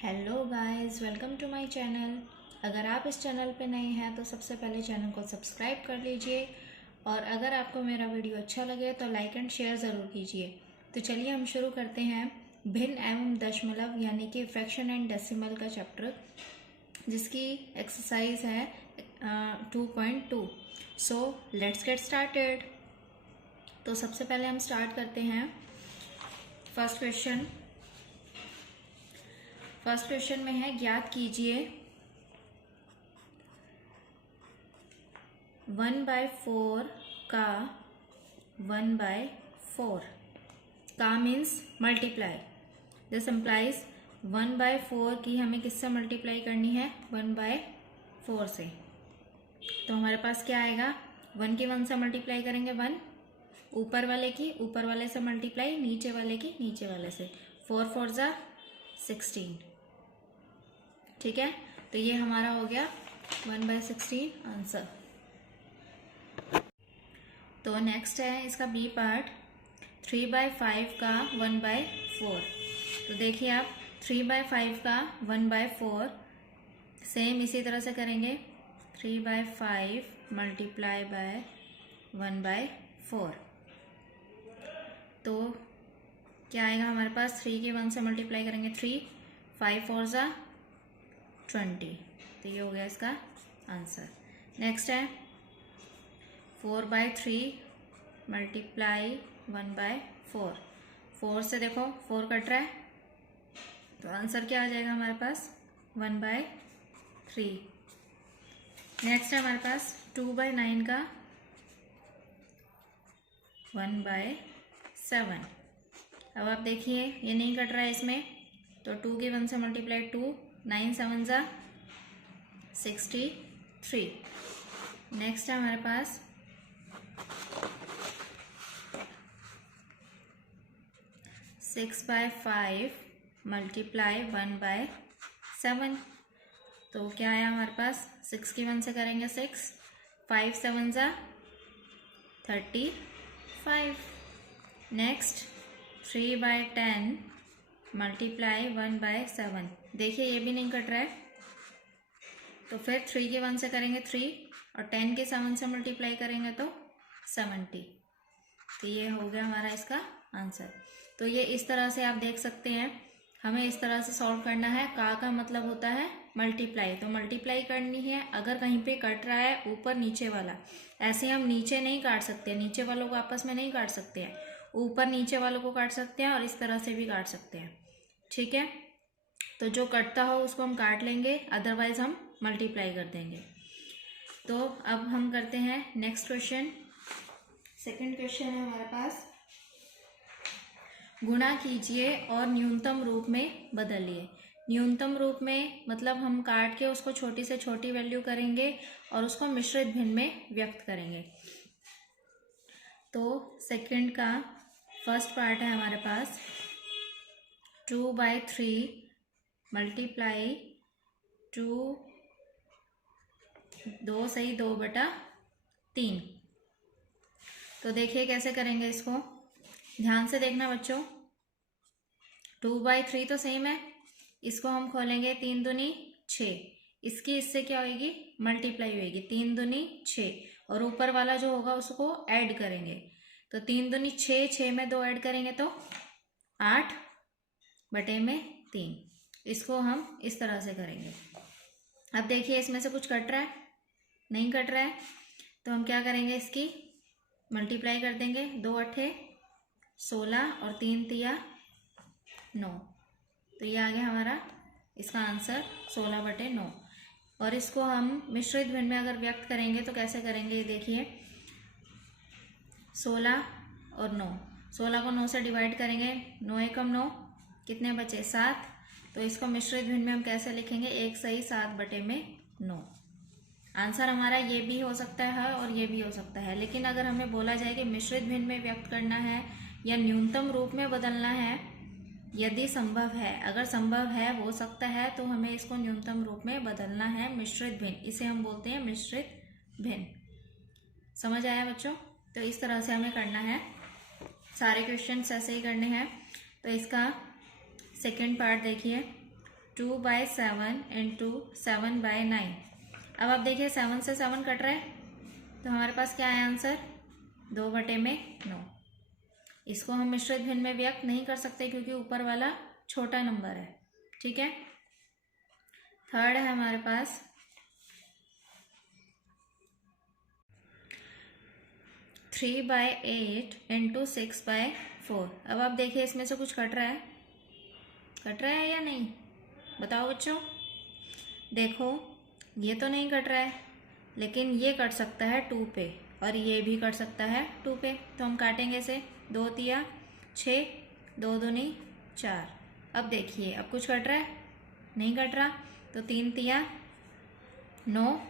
Hello guys, welcome to my channel. अगर आप इस चैनल पे नए हैं तो सबसे पहले चैनल को सब्सक्राइब कर लीजिए और अगर आपको मेरा वीडियो अच्छा लगे तो लाइक एंड शेयर ज़रूर कीजिए। तो चलिए हम शुरू करते हैं भिन्न एवं दशमलव यानी कि फ्रैक्शन एंड डेसिमल का चैप्टर, जिसकी एक्सरसाइज है 2.2। So let's get started. तो सबसे पहले हम स्टार्ट करते हैं फर्स्ट क्वेश्चन। फर्स्ट क्वेश्चन में है, ज्ञात कीजिए 1/4 का 1/4 का मीन्स मल्टीप्लाई। दिस इम्प्लाइज 1/4 की हमें किससे मल्टीप्लाई करनी है? 1/4 से। तो हमारे पास क्या आएगा? 1 की 1 से मल्टीप्लाई करेंगे 1, ऊपर वाले की ऊपर वाले से मल्टीप्लाई, नीचे वाले की नीचे वाले से। 4 4 जा 16। ठीक है, तो ये हमारा हो गया 1/16 आंसर। तो नेक्स्ट है इसका बी पार्ट, 3/5 का 1/4। तो देखिए आप, 3/5 का 1/4 सेम इसी तरह से करेंगे, 3/5 मल्टीप्लाई बाय 1/4। तो क्या आएगा हमारे पास? 3 के 1 से मल्टीप्लाई करेंगे 3, 5 4 जा 20। तो ये हो गया इसका आंसर। नेक्स्ट है 4/3 मल्टीप्लाई 1/4। 4 से देखो 4 कट रहा है, तो आंसर क्या आ जाएगा हमारे पास? 1/3। नेक्स्ट है हमारे पास 2/9 का 1/7। अब आप देखिए ये नहीं कट रहा है इसमें, तो 2 के 1 से मल्टीप्लाई 2, 9 7 जा 63। नेक्स्ट है हमारे पास 6/5 मल्टीप्लाई 1/7। तो क्या आया हमारे पास? 6 की 1 से करेंगे 6, 5 7 जा 35। Next 3/10 multiply 1/7। देखिए ये भी नहीं कट रहा है, तो फिर 3 के 1 से करेंगे 3 और 10 के 7 से मल्टीप्लाई करेंगे तो 70। तो ये हो गया हमारा इसका आंसर। तो ये इस तरह से आप देख सकते हैं, हमें इस तरह से सॉल्व करना है। का मतलब होता है मल्टीप्लाई, तो मल्टीप्लाई करनी है। अगर कहीं पे कट रहा है ऊपर नीचे वाला, ऐसे हम नीचे नहीं काट सकते, नीचे वालों को आपस में नहीं काट सकते हैं, ऊपर नीचे वालों को काट सकते हैं और इस तरह से भी काट सकते हैं। ठीक है, तो जो कटता हो उसको हम काट लेंगे, अदरवाइज हम मल्टीप्लाई कर देंगे। तो अब हम करते हैं नेक्स्ट क्वेश्चन। सेकंड क्वेश्चन है हमारे पास, गुणा कीजिए और न्यूनतम रूप में बदलिए। न्यूनतम रूप में मतलब हम काट के उसको छोटी से छोटी वैल्यू करेंगे और उसको मिश्रित भिन्न में व्यक्त करेंगे। तो सेकंड का फर्स्ट पार्ट है हमारे पास 2/3 मल्टीप्लाई 2 सही 2/3। तो देखिए कैसे करेंगे इसको, ध्यान से देखना बच्चों। 2/3 तो सेम है, इसको हम खोलेंगे 3 दूनी 6, इसकी इससे क्या होगी? मल्टीप्लाई होगी, 3 दूनी 6, और ऊपर वाला जो होगा उसको ऐड करेंगे। तो 3 दूनी 6, 6 में 2 ऐड करेंगे तो 8/3। इसको हम इस तरह से करेंगे। अब देखिए इसमें से कुछ कट रहा है? नहीं कट रहा है, तो हम क्या करेंगे? इसकी मल्टीप्लाई कर देंगे, 2 8 16 और 3 तिया 9। तो ये आ गया हमारा इसका आंसर 16/9। और इसको हम मिश्रित भिन्न में अगर व्यक्त करेंगे तो कैसे करेंगे? ये देखिए 16 और 9, 16 को 9 से डिवाइड करेंगे, 9 एकम 9, कितने बचे? 7। तो इसको मिश्रित भिन्न में हम कैसे लिखेंगे? 1 सही 7/9। आंसर हमारा ये भी हो सकता है और ये भी हो सकता है, लेकिन अगर हमें बोला जाए कि मिश्रित भिन्न में व्यक्त करना है या न्यूनतम रूप में बदलना है, यदि संभव है, अगर संभव है, हो सकता है, तो हमें इसको न्यूनतम रूप में बदलना है, मिश्रित भिन्न। इसे हम बोलते हैं मिश्रित भिन्न। समझ आया बच्चों? तो इस तरह से हमें करना है, सारे क्वेश्चंस ऐसे ही करने हैं। तो इसका सेकेंड पार्ट देखिए, 2/7 इंटू 7/9। अब आप देखिए 7 से 7 कट रहा है, तो हमारे पास क्या है आंसर, 2/9। इसको हम मिश्रित भिन्न में व्यक्त नहीं कर सकते क्योंकि ऊपर वाला छोटा नंबर है। ठीक है, थर्ड है हमारे पास 3/8 इंटू 6/4। अब आप देखिए इसमें से कुछ कट रहा है या नहीं, बताओ बच्चों। देखो ये तो नहीं कट रहा है, लेकिन ये कट सकता है 2 पे और ये भी कट सकता है 2 पे। तो हम काटेंगे इसे, 2 तिया 6, 2 दूनी 4। अब देखिए अब कुछ कट रहा है, नहीं कट रहा, तो 3 तिया 9,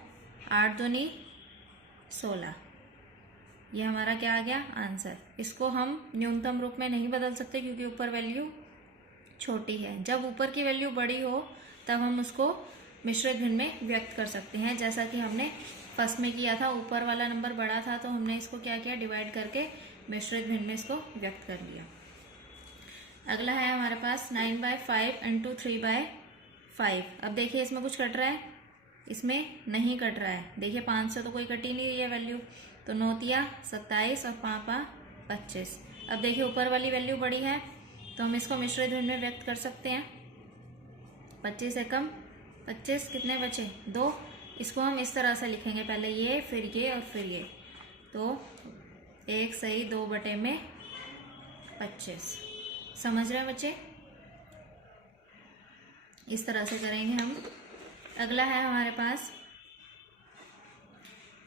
8 दूनी 16। ये हमारा क्या आ गया आंसर। इसको हम न्यूनतम रूप में नहीं बदल सकते क्योंकि ऊपर वैल्यू छोटी है। जब ऊपर की वैल्यू बड़ी हो तब हम उसको मिश्रित भिन्न में व्यक्त कर सकते हैं, जैसा कि हमने फर्स्ट में किया था। ऊपर वाला नंबर बड़ा था तो हमने इसको क्या किया, डिवाइड करके मिश्रित भिन्न में इसको व्यक्त कर लिया। अगला है हमारे पास 9/5 इंटू 3/5। अब देखिए इसमें कुछ कट रहा है, इसमें नहीं कट रहा है। देखिए 5 से तो कोई कट ही नहीं रही है वैल्यू, तो 9 तिया 27 और 5 25। अब देखिए ऊपर वाली वैल्यू बड़ी है तो हम इसको मिश्रित भिन्न में व्यक्त कर सकते हैं। 25 से कम 25, कितने बचे 2। इसको हम इस तरह से लिखेंगे, पहले ये फिर ये और फिर ये, तो 1 सही 2/25। समझ रहे हैं बच्चे, इस तरह से करेंगे हम। अगला है हमारे पास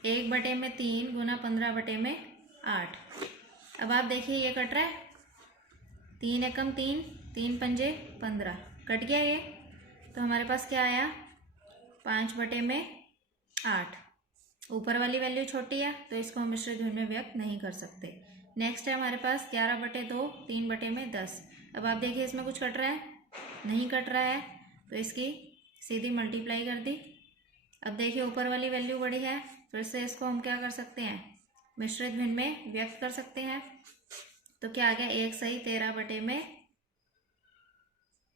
1/3 गुना 15/8। अब आप देखिए ये कट रहा है, 3 एकम 3, 3 पंजे 15, कट गया ये। तो हमारे पास क्या आया, 5/8। ऊपर वाली वैल्यू छोटी है तो इसको हम मिश्रित भिन्न में व्यक्त नहीं कर सकते। नेक्स्ट है हमारे पास 11/2, 3/10। अब आप देखिए इसमें कुछ कट रहा है, नहीं कट रहा है, तो इसकी सीधी मल्टीप्लाई कर दी। अब देखिए ऊपर वाली वैल्यू बड़ी है, फिर से इसको हम क्या कर सकते हैं, मिश्रित भिन्न में व्यक्त कर सकते हैं। तो क्या आ गया, 1 सही 13/,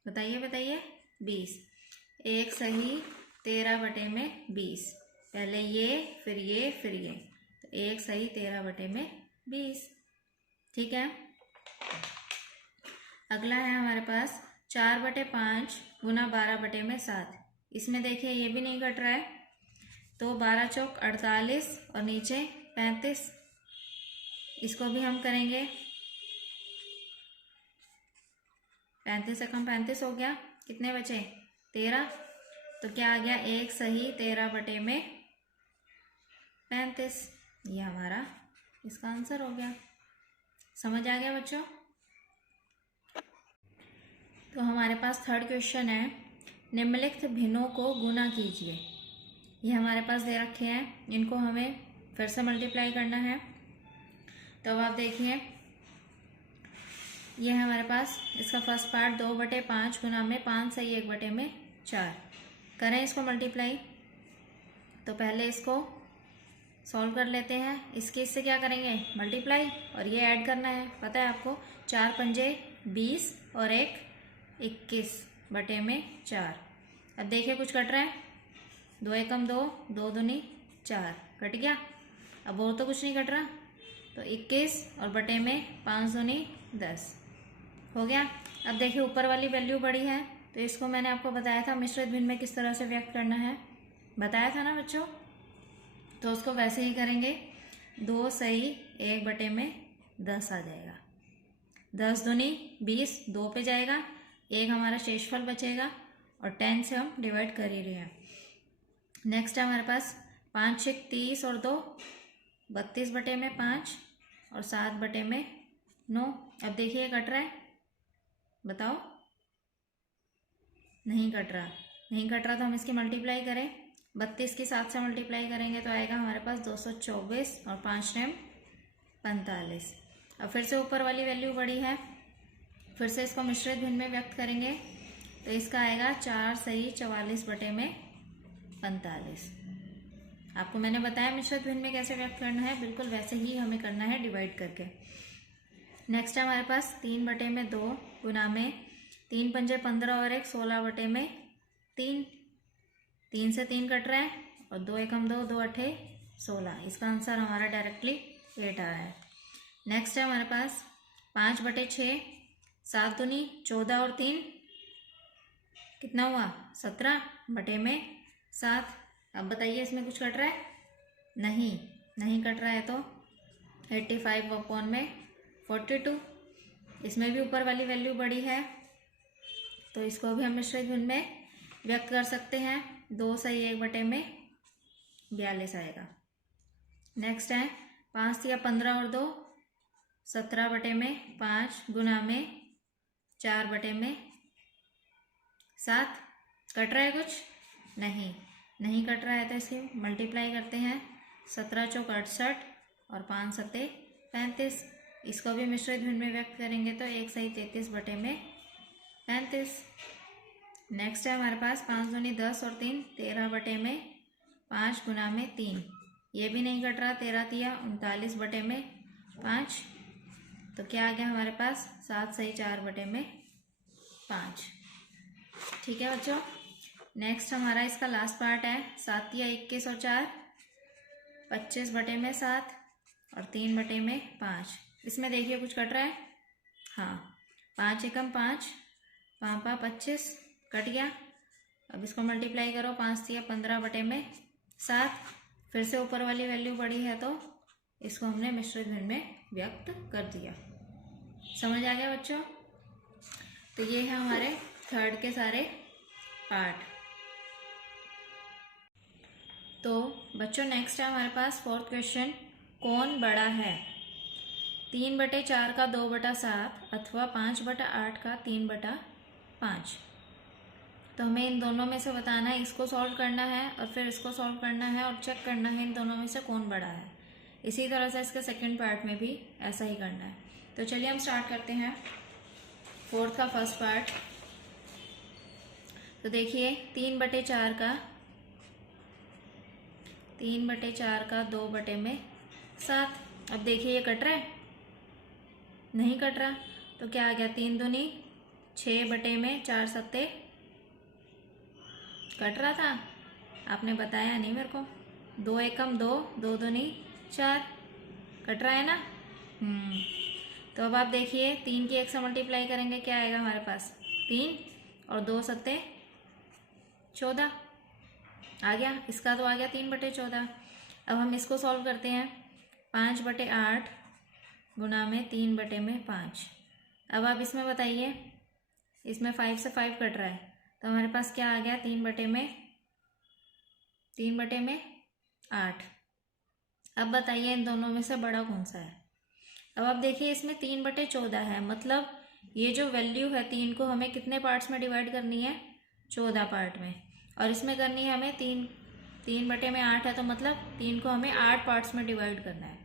बताइए 20। 1 सही 13/20। पहले ये फिर ये फिर ये, तो 1 सही 13/20। ठीक है। अगला है हमारे पास 4/5 गुना 12/7। इसमें देखिए ये भी नहीं कट रहा है, तो 12 चौक 48 और नीचे 35। इसको भी हम करेंगे, 35 से कम 35 हो गया, कितने बचे 13। तो क्या आ गया, 1 सही 13/35। ये हमारा इसका आंसर हो गया। समझ आ गया बच्चों। तो हमारे पास थर्ड क्वेश्चन है, निम्नलिखित भिन्नों को गुना कीजिए। ये हमारे पास दे रखे हैं, इनको हमें फिर से मल्टीप्लाई करना है। तो अब आप देखिए ये है हमारे पास इसका फर्स्ट पार्ट, 2/5 गुना में 5 सही 1/4। करें इसको मल्टीप्लाई, तो पहले इसको सॉल्व कर लेते हैं। इसके इससे क्या करेंगे, मल्टीप्लाई, और ये ऐड करना है, पता है आपको। 4 पंजे 20 और 1 21/4। अब देखिए कुछ कट रहा है, 2 एकम 2, 2 दूनी 4, कट गया। अब और तो कुछ नहीं कट रहा, तो 21 और बटे में 5 दूनी 10 हो गया। अब देखिए ऊपर वाली वैल्यू बड़ी है, तो इसको मैंने आपको बताया था मिश्रित भिन्न में किस तरह से व्यक्त करना है, बताया था ना बच्चों। तो उसको वैसे ही करेंगे, 2 सही 1/10 आ जाएगा। 10 दूनी 20, 2 पे जाएगा, 1 हमारा शेषफल बचेगा और 10 से हम डिवाइड कर ही रहे हैं। नेक्स्ट है हमारे पास 5 6 30 और 2 32/5 और 7/9। अब देखिए कट रहा है, बताओ। नहीं कट रहा तो हम इसकी मल्टीप्लाई करें, 32 की 7 से मल्टीप्लाई करेंगे तो आएगा हमारे पास 224 और 5 9 45। अब फिर से ऊपर वाली वैल्यू बड़ी है, फिर से इसको मिश्रित भिन्न में व्यक्त करेंगे, तो इसका आएगा 4 सही 44/45। आपको मैंने बताया मिश्रित भिन्न में कैसे व्यक्त करना है, बिल्कुल वैसे ही हमें करना है डिवाइड करके। नेक्स्ट है हमारे पास 3/2 गुना में 3 पंजे 15 और 1 16/9। 3, 3 से 3 कट रहा है और 2 एकम 2, 2 अठे 16। इसका आंसर हमारा डायरेक्टली 8 आ रहा है। नेक्स्ट है हमारे पास 5/6, 7 दूनी 14 और 3 कितना हुआ 17 बटे में 7। अब बताइए इसमें कुछ कट रहा है? नहीं कट रहा है, तो 85 अपॉन में 42। इसमें भी ऊपर वाली वैल्यू बड़ी है, तो इसको भी हम मिश्रित भिन्न में व्यक्त कर सकते हैं। 2 सही 1 बटे में 42 आएगा। नेक्स्ट है 5 या 15 और 2 17 बटे में 5 गुना में 4 बटे में 7। कट रहा है कुछ? नहीं कट रहा है, तो इसे मल्टीप्लाई करते हैं। 17 चौक 68 और 5 सत्ते 35। इसको भी मिश्रित भिन्न में व्यक्त करेंगे तो 1 सही 33 बटे में 35। नेक्स्ट है हमारे पास 5 दूनी 10 और 3 13 बटे में 5 गुना में 3। ये भी नहीं कट रहा। 13 तिया 39 बटे में 5। तो क्या आ गया हमारे पास 7 सही 4 बटे में 5। ठीक है बच्चों। नेक्स्ट हमारा इसका लास्ट पार्ट है 7 तिया 21 और 4 25 बटे में 7 और 3 बटे में 5। इसमें देखिए कुछ कट रहा है। हाँ, 5 एकम 5 5 25 कट गया। अब इसको मल्टीप्लाई करो। 5 तिया 15 बटे में 7। फिर से ऊपर वाली वैल्यू बड़ी है, तो इसको हमने मिश्रित भिन्न में व्यक्त कर दिया। समझ आ गया बच्चों? तो ये है हमारे थर्ड के सारे पार्ट। तो बच्चों नेक्स्ट है हमारे पास फोर्थ क्वेश्चन, कौन बड़ा है? 3/4 का 2/7 अथवा 5/8 का 3/5। तो हमें इन दोनों में से बताना है, इसको सॉल्व करना है और फिर इसको सॉल्व करना है और चेक करना है इन दोनों में से कौन बड़ा है। इसी तरह से इसके सेकंड पार्ट में भी ऐसा ही करना है। तो चलिए हम स्टार्ट करते हैं फोर्थ का फर्स्ट पार्ट। तो देखिए 3/4 का 2/7। अब देखिए ये कट रहा है? नहीं कट रहा। तो क्या आ गया 3 दूनी 6 बटे में 4 सत्ते। कट रहा था, आपने बताया नहीं मेरे को। 2 एकम 2, 2 दूनी 4। कट रहा है ना? तो अब आप देखिए 3 की 1 से मल्टीप्लाई करेंगे, क्या आएगा हमारे पास 3 और 2 सत्ते 14 आ गया। इसका तो आ गया 3/14। अब हम इसको सॉल्व करते हैं। 5/8 गुना में 3 बटे में 5। अब आप इसमें बताइए, इसमें 5 से 5 कट रहा है, तो हमारे पास क्या आ गया 3 बटे में 8। अब बताइए इन दोनों में से बड़ा कौन सा है? अब आप देखिए इसमें 3/14 है, मतलब ये जो वैल्यू है 3 को हमें कितने पार्ट्स में डिवाइड करनी है? 14 पार्ट में। और इसमें करनी है हमें 3 बटे में 8 है, तो मतलब 3 को हमें 8 पार्ट्स में डिवाइड करना है।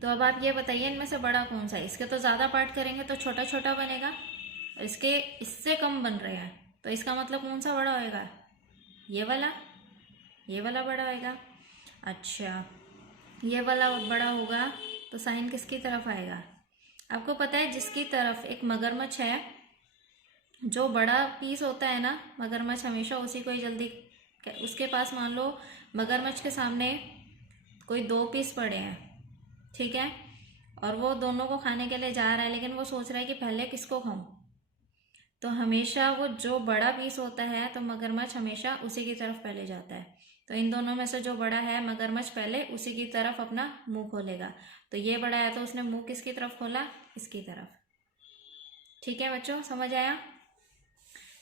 तो अब आप ये बताइए इनमें से बड़ा कौन सा है? इसके तो ज़्यादा पार्ट करेंगे तो छोटा छोटा बनेगा, और इसके इससे कम बन रहे हैं, तो इसका मतलब कौन सा बड़ा होएगा? ये वाला बड़ा होएगा। अच्छा, ये वाला बड़ा होगा तो साइन किसकी तरफ आएगा? आपको पता है जिसकी तरफ एक मगरमच्छ है, जो बड़ा पीस होता है ना मगरमच्छ, हमेशा उसी को ही जल्दी, उसके पास मान लो मगरमच्छ के सामने कोई 2 पीस पड़े हैं, ठीक है, और वो दोनों को खाने के लिए जा रहा है, लेकिन वो सोच रहा है कि पहले किसको खाऊं। तो हमेशा वो जो बड़ा पीस होता है तो मगरमच्छ हमेशा उसी की तरफ पहले जाता है। तो इन दोनों में से जो बड़ा है मगरमच्छ पहले उसी की तरफ अपना मुंह खोलेगा। तो ये बड़ा है तो उसने मुंह किसकी तरफ खोला? इसकी तरफ। ठीक है बच्चों, समझ आया?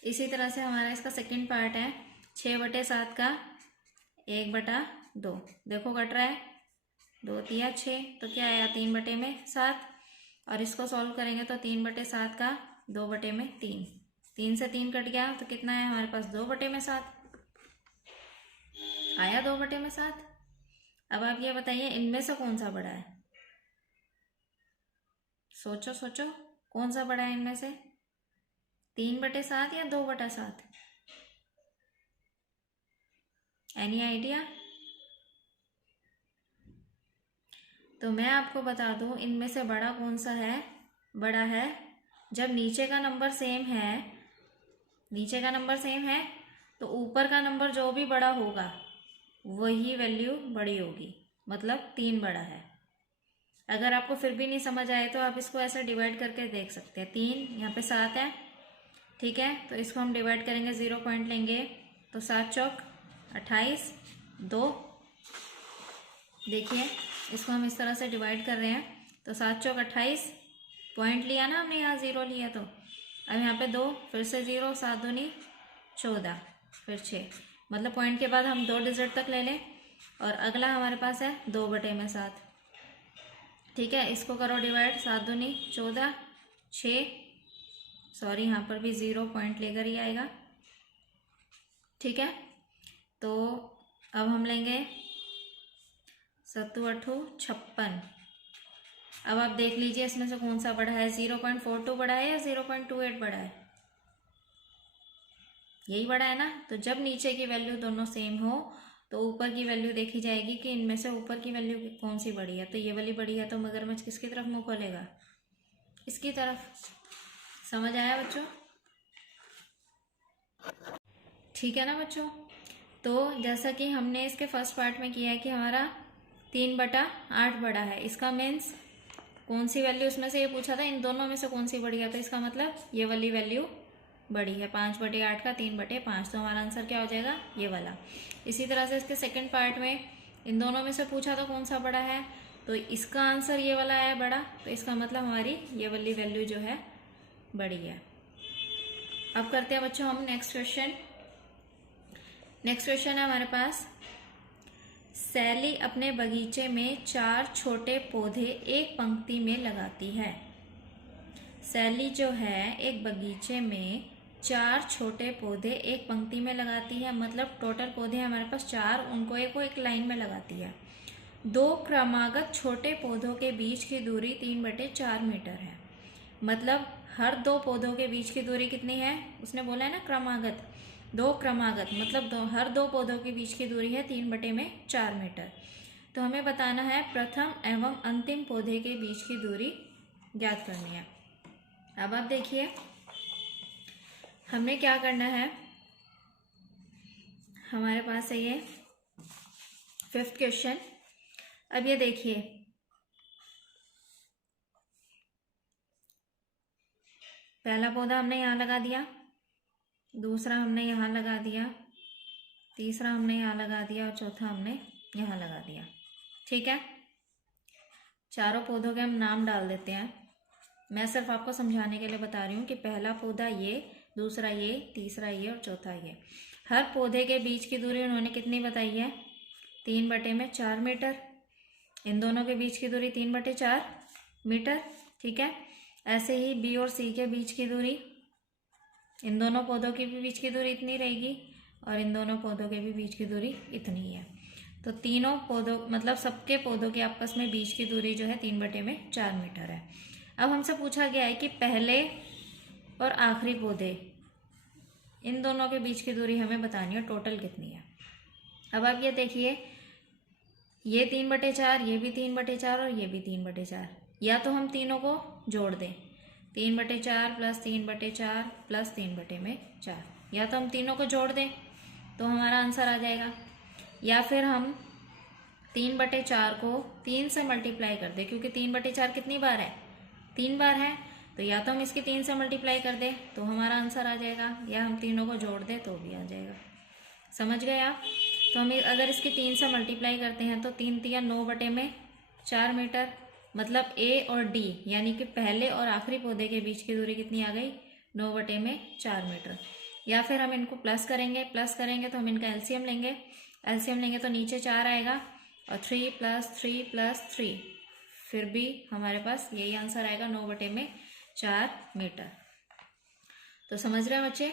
इसी तरह से हमारा इसका सेकंड पार्ट है 6/7 का 1/2। देखो कट रहा है, 2 तिया 6, तो क्या आया 3 बटे में 7। और इसको सॉल्व करेंगे तो 3/7 का 2 बटे में 3। 3 से 3 कट गया तो कितना है हमारे पास? 2 बटे में 7 आया। 2 बटे में 7। अब आप ये बताइए इनमें से कौन सा बड़ा है? सोचो सोचो, कौन सा बड़ा है इनमें से? 3/7 या 2/7? Any idea? तो मैं आपको बता दूं इनमें से बड़ा कौन सा है? बड़ा है जब नीचे का नंबर सेम है तो ऊपर का नंबर जो भी बड़ा होगा वही वैल्यू बड़ी होगी, मतलब 3 बड़ा है। अगर आपको फिर भी नहीं समझ आए तो आप इसको ऐसे डिवाइड करके देख सकते हैं। 3 यहाँ पे 7 है, ठीक है, तो इसको हम डिवाइड करेंगे, 0 पॉइंट लेंगे तो 7 चौक 28, 2। देखिए इसको हम इस तरह से डिवाइड कर रहे हैं तो 7 चौक 28, पॉइंट लिया ना हमने, यहाँ 0 लिया, तो अब यहाँ पे 2, फिर से 0, 7 दूनी 14, फिर 6, मतलब पॉइंट के बाद हम 2 डिजिट तक ले लें। और अगला हमारे पास है 2/7, ठीक है, इसको करो डिवाइड, 7 दूनी 14, 6, सॉरी यहाँ पर भी 0 पॉइंट लेकर ही आएगा, ठीक है। तो अब हम लेंगे 7 8 56। अब आप देख लीजिए इसमें से कौन सा बड़ा है, 0.42 बड़ा है या 0.28 बड़ा है? यही बड़ा है ना। तो जब नीचे की वैल्यू दोनों सेम हो तो ऊपर की वैल्यू देखी जाएगी कि इनमें से ऊपर की वैल्यू कौन सी बड़ी है। तो ये वाली बड़ी है, तो मगरमच्छ किसकी तरफ मुंह खोलेगा? इसकी तरफ। समझ आया बच्चों? ठीक है ना बच्चों। तो जैसा कि हमने इसके फर्स्ट पार्ट में किया है कि हमारा 3/8 बड़ा है, इसका मीन्स कौन सी वैल्यू इसमें से ये पूछा था, इन दोनों में से कौन सी बड़ी है, तो इसका मतलब ये वाली वैल्यू बड़ी है, 5/8 का 3/5, तो हमारा आंसर क्या हो जाएगा, ये वाला। इसी तरह से इसके सेकंड पार्ट में इन दोनों में से पूछा था कौन सा बड़ा है, तो इसका आंसर ये वाला है बड़ा, तो इसका मतलब हमारी ये वाली वैल्यू जो है बड़ी है। अब करते हैं बच्चों हम नेक्स्ट क्वेश्चन। नेक्स्ट क्वेश्चन है हमारे पास, सैली अपने बगीचे में 4 छोटे पौधे एक पंक्ति में लगाती है। सैली जो है एक बगीचे में 4 छोटे पौधे एक पंक्ति में लगाती है, मतलब टोटल पौधे हमारे पास 4, उनको एक लाइन में लगाती है। 2 क्रमागत छोटे पौधों के बीच की दूरी 3/4 मीटर है। मतलब हर 2 पौधों के बीच की दूरी कितनी है, उसने बोला है ना क्रमागत, 2 क्रमागत मतलब हर 2 पौधों के बीच की दूरी है 3/4 मीटर। तो हमें बताना है प्रथम एवं अंतिम पौधे के बीच की दूरी ज्ञात करनी है। अब आप देखिए हमने क्या करना है, हमारे पास है ये 5th क्वेश्चन। अब ये देखिए, पहला पौधा हमने यहाँ लगा दिया, दूसरा हमने यहाँ लगा दिया, तीसरा हमने यहाँ लगा दिया और चौथा हमने यहाँ लगा दिया, ठीक है। चारों पौधों के हम नाम डाल देते हैं। मैं सिर्फ आपको समझाने के लिए बता रही हूँ कि पहला पौधा ये, दूसरा ये, तीसरा ये और चौथा ये। हर पौधे के बीच की दूरी उन्होंने कितनी बताई है, 3/4 मीटर। इन दोनों के बीच की दूरी 3/4 मीटर, ठीक है। ऐसे ही बी और सी के बीच की दूरी, इन दोनों पौधों के भी बीच की दूरी इतनी रहेगी और इन दोनों पौधों के भी बीच की दूरी इतनी ही है। तो तीनों पौधों मतलब सबके पौधों के आपस में बीच की दूरी जो है 3/4 मीटर है। अब हमसे पूछा गया है कि पहले और आखिरी पौधे, इन दोनों के बीच की दूरी हमें बतानी है टोटल कितनी है। अब आप ये देखिए, ये 3/4, ये भी 3/4 और ये भी 3/4, या तो हम तीनों को जोड़ दें, 3/4 + 3/4 + 3/4, या तो हम तीनों को जोड़ दें तो हमारा आंसर आ जाएगा, या फिर हम 3/4 को 3 से मल्टीप्लाई कर दें, क्योंकि 3/4 कितनी बार है, 3 बार है, तो या तो हम इसकी 3 से मल्टीप्लाई कर दें तो हमारा आंसर आ जाएगा, या हम तीनों को जोड़ दें तो भी आ जाएगा। समझ गए आप? तो हम अगर इसकी 3 से मल्टीप्लाई करते हैं तो 3 × 9/4 मीटर, मतलब ए और डी यानी कि पहले और आखिरी पौधे के बीच की दूरी कितनी आ गई, 9/4 मीटर। या फिर हम इनको प्लस करेंगे तो हम इनका एलसीएम लेंगे तो नीचे 4 आएगा और 3 + 3 + 3, फिर भी हमारे पास यही आंसर आएगा 9/4 मीटर। तो समझ रहे हैं बच्चे?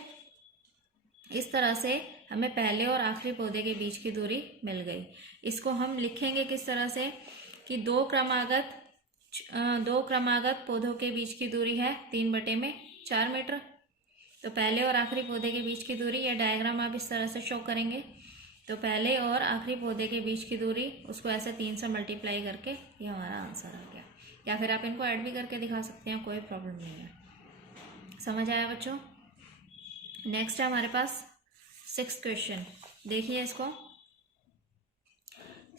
इस तरह से हमें पहले और आखिरी पौधे के बीच की दूरी मिल गई। इसको हम लिखेंगे किस तरह से कि 2 क्रमागत पौधों के बीच की दूरी है 3/4 मीटर। तो पहले और आखिरी पौधे के बीच की दूरी, ये डायग्राम आप इस तरह से शो करेंगे। तो पहले और आखिरी पौधे के बीच की दूरी, उसको ऐसे 3 से मल्टीप्लाई करके ये हमारा आंसर आ गया। या फिर आप इनको ऐड भी करके दिखा सकते हैं, कोई प्रॉब्लम नहीं है। समझ आया बच्चों? नेक्स्ट है हमारे पास 6th क्वेश्चन। देखिए इसको,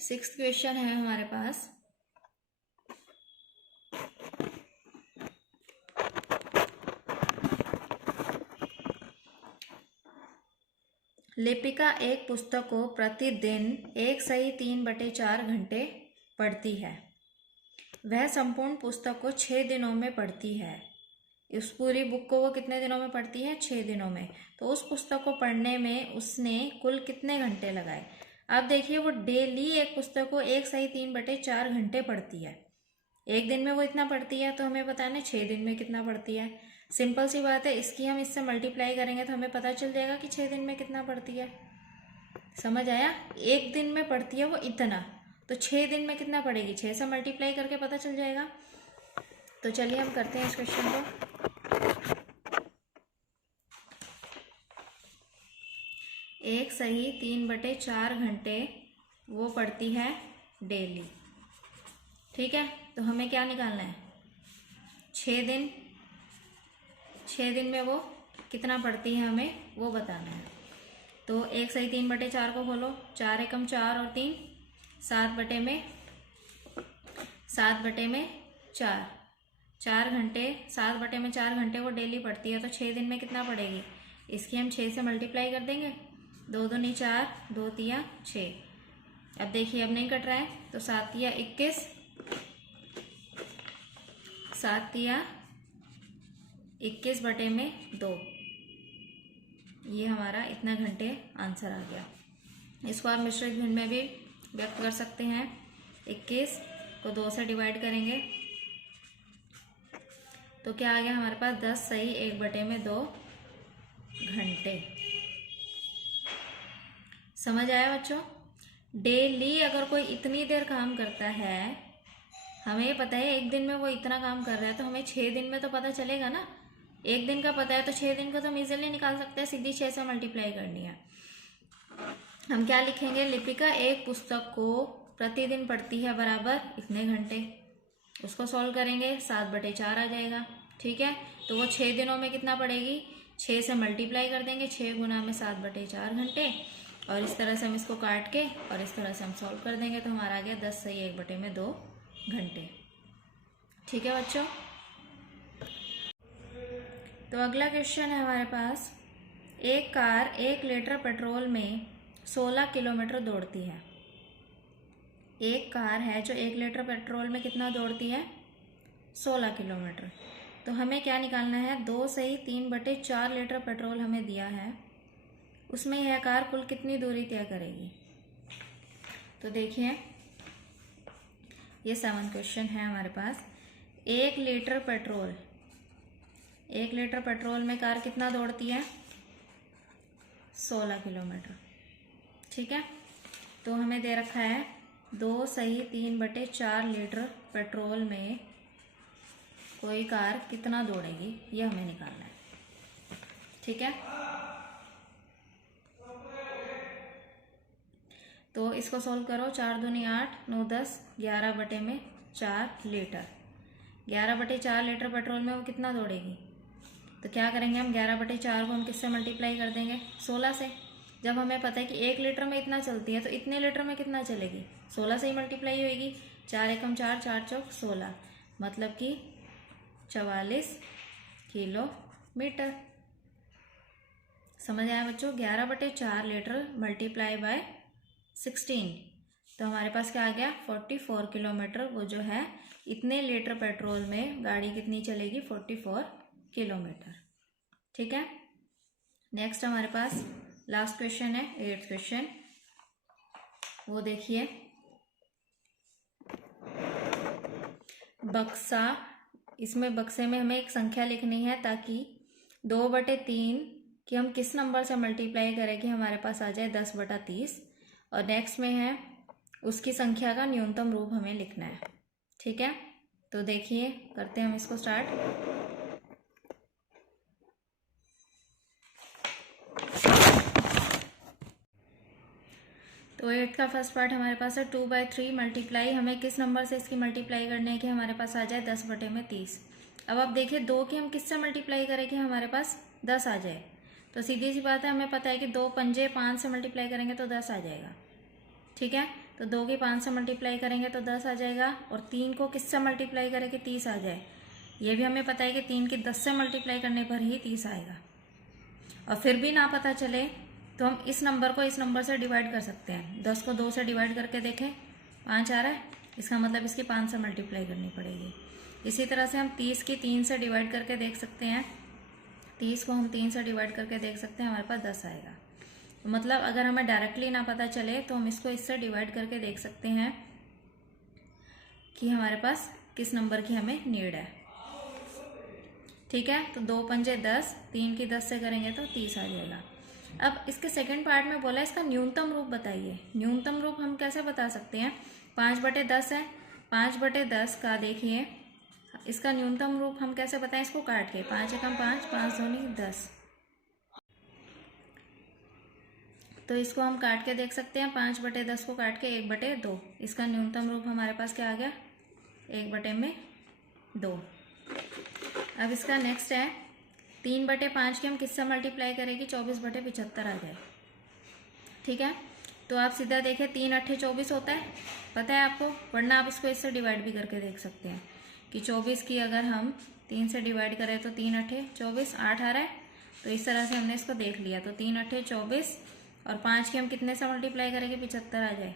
6th क्वेश्चन है हमारे पास। लिपिका एक पुस्तक को प्रतिदिन 1/3/4 घंटे पढ़ती है। वह संपूर्ण पुस्तक को 6 दिनों में पढ़ती है। इस पूरी बुक को वो कितने दिनों में पढ़ती है? 6 दिनों में। तो उस पुस्तक को पढ़ने में उसने कुल कितने घंटे लगाए? अब देखिए, वो डेली एक पुस्तक को 1/3/4 घंटे पढ़ती है। एक दिन में वो इतना पढ़ती है, तो हमें बताना है 6 दिन में कितना पढ़ती है। सिंपल सी बात है, इसकी हम इससे मल्टीप्लाई करेंगे तो हमें पता चल जाएगा कि 6 दिन में कितना पढ़ती है। समझ आया? एक दिन में पढ़ती है वो इतना, तो 6 दिन में कितना पढ़ेगी? 6 से मल्टीप्लाई करके पता चल जाएगा। तो चलिए हम करते हैं इस क्वेश्चन को। 1/3/4 घंटे वो पढ़ती है डेली। ठीक है, तो हमें क्या निकालना है? 6 दिन। 6 दिन में वो कितना पढ़ती है हमें वो बताना है। तो 1/3/4 को खोलो, 4 एकम 4 और 3 7/4 4 घंटे, 7/4 घंटे वो डेली पढ़ती है। तो 6 दिन में कितना पढ़ेगी? इसकी हम 6 से मल्टीप्लाई कर देंगे। 2 दूनी 4, 2 तिया 6। अब देखिए, अब नहीं कट रहा है, तो 7 तिया 21, 7 तिया 21/2। ये हमारा इतना घंटे आंसर आ गया। इसको आप मिश्रित भिन्न में भी व्यक्त कर सकते हैं। 21 को 2 से डिवाइड करेंगे तो क्या आ गया हमारे पास? 10 सही 1/2 घंटे। समझ आया बच्चों? डेली अगर कोई इतनी देर काम करता है, हमें पता है एक दिन में वो इतना काम कर रहा है, तो हमें 6 दिन में तो पता चलेगा ना। एक दिन का पता है तो 6 दिन का तो हम इजीली निकाल सकते हैं, सीधी 6 से मल्टीप्लाई करनी है। हम क्या लिखेंगे? लिपिका एक पुस्तक को प्रतिदिन पढ़ती है बराबर इतने घंटे। उसको सॉल्व करेंगे, 7/4 आ जाएगा। ठीक है, तो वो 6 दिनों में कितना पढ़ेगी? 6 से मल्टीप्लाई कर देंगे, 6 गुना में 7/4 घंटे, और इस तरह से हम इसको काट के और इस तरह से हम सॉल्व कर देंगे, तो हमारा आ गया 10 सही 1/2 घंटे। ठीक है बच्चों? तो अगला क्वेश्चन है हमारे पास, एक कार 1 लीटर पेट्रोल में 16 किलोमीटर दौड़ती है। एक कार है जो 1 लीटर पेट्रोल में कितना दौड़ती है? 16 किलोमीटर। तो हमें क्या निकालना है? 2 सही 3/4 लीटर पेट्रोल हमें दिया है, उसमें यह कार कुल कितनी दूरी तय करेगी? तो देखिए, ये 7वां क्वेश्चन है हमारे पास। 1 लीटर पेट्रोल में कार कितना दौड़ती है? 16 किलोमीटर। ठीक है, तो हमें दे रखा है 2 सही 3/4 लीटर पेट्रोल में कोई कार कितना दौड़ेगी, ये हमें निकालना है। ठीक है, तो इसको सॉल्व करो। 4 दूनी 8, 9 10, 11/4 लीटर। 11/4 लीटर पेट्रोल में वो कितना दौड़ेगी? तो क्या करेंगे हम? 11/4 को हम किससे मल्टीप्लाई कर देंगे? 16 से। जब हमें पता है कि 1 लीटर में इतना चलती है, तो इतने लीटर में कितना चलेगी? 16 से ही मल्टीप्लाई होएगी। 4 एकम 4, 4 चौक 16, मतलब कि 44 किलोमीटर। समझ आया बच्चों? 11/4 लीटर मल्टीप्लाई बाय 16, तो हमारे पास क्या आ गया? 44 किलोमीटर। वो जो है इतने लीटर पेट्रोल में गाड़ी कितनी चलेगी? 44 किलोमीटर। ठीक है, नेक्स्ट हमारे पास लास्ट क्वेश्चन है, 8th क्वेश्चन। वो देखिए, बक्सा, इसमें बक्से में हमें एक संख्या लिखनी है, ताकि 2/3 कि हम किस नंबर से मल्टीप्लाई करें कि हमारे पास आ जाए 10/30, और नेक्स्ट में है उसकी संख्या का न्यूनतम रूप हमें लिखना है। ठीक है, तो देखिए, करते हैं हम इसको स्टार्ट। तो 8 का फर्स्ट पार्ट हमारे पास है 2/3 मल्टीप्लाई, हमें किस नंबर से इसकी मल्टीप्लाई करनी है कि हमारे पास आ जाए 10/30। अब आप देखिए 2 की हम किससे मल्टीप्लाई करें कि हमारे पास 10 आ जाए। तो सीधी सी बात है, हमें पता है कि 2 पंजे 5 से मल्टीप्लाई करेंगे तो 10 आ जाएगा। ठीक है, तो 2 की 5 से मल्टीप्लाई करेंगे तो 10 आ जाएगा। और 3 को किससे मल्टीप्लाई करें कि 30 आ जाए, ये भी हमें पता है कि 3 की 10 से मल्टीप्लाई करने पर ही 30 आएगा। और फिर भी ना पता चले तो हम इस नंबर को इस नंबर से डिवाइड कर सकते हैं। 10 को 2 से डिवाइड करके देखें, 5 आ रहा है, इसका मतलब इसकी 5 से मल्टीप्लाई करनी पड़ेगी। इसी तरह से हम 30 की 3 से डिवाइड करके देख सकते हैं। 30 को हम 3 से डिवाइड करके देख सकते हैं, हमारे पास 10 आएगा। तो मतलब अगर हमें डायरेक्टली ना पता चले तो हम इसको इससे डिवाइड करके देख सकते हैं कि हमारे पास किस नंबर की हमें नीड है। ठीक है, तो 2 पंजे 10, 3 की 10 से करेंगे तो 30 आ जाएगा। अब इसके सेकंड पार्ट में बोला इसका न्यूनतम रूप बताइए। न्यूनतम रूप हम कैसे बता सकते हैं, 5/10 है, 5/10 का देखिए इसका न्यूनतम रूप हम कैसे बताएं, इसको काट के 5 एकम 5, 5 दूनी 10। तो इसको हम काट के देख सकते हैं, 5/10 को काट के 1/2, इसका न्यूनतम रूप हमारे पास क्या आ गया, 1/2। अब इसका नेक्स्ट है 3/5 की हम किससे मल्टीप्लाई करेंगे, 24/75 आ जाए। ठीक है, तो आप सीधा देखें 3 अट्ठे 24 होता है, पता है आपको, वरना आप इसको इससे डिवाइड भी करके देख सकते हैं कि 24 की अगर हम 3 से डिवाइड करें तो 3 अट्ठे 24, 8 आ रहा है। तो इस तरह से हमने इसको देख लिया। तो 3 अट्ठे 24 और 5 की हम कितने से मल्टीप्लाई करेंगे, 75 आ जाए।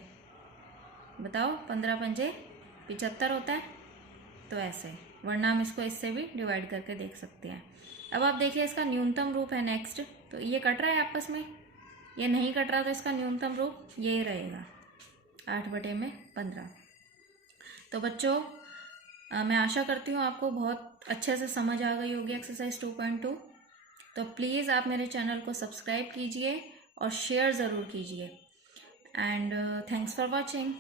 बताओ, 15 पंजे 75 होता है। तो ऐसे, वरना हम इसको इससे भी डिवाइड करके देख सकते हैं। अब आप देखिए इसका न्यूनतम रूप है नेक्स्ट, तो ये कट रहा है आपस में, ये नहीं कट रहा, तो इसका न्यूनतम रूप यही रहेगा, 8/15। तो बच्चों मैं आशा करती हूँ आपको बहुत अच्छे से समझ आ गई होगी एक्सरसाइज 2.2। तो प्लीज़ आप मेरे चैनल को सब्सक्राइब कीजिए और शेयर ज़रूर कीजिए। And thanks for watching.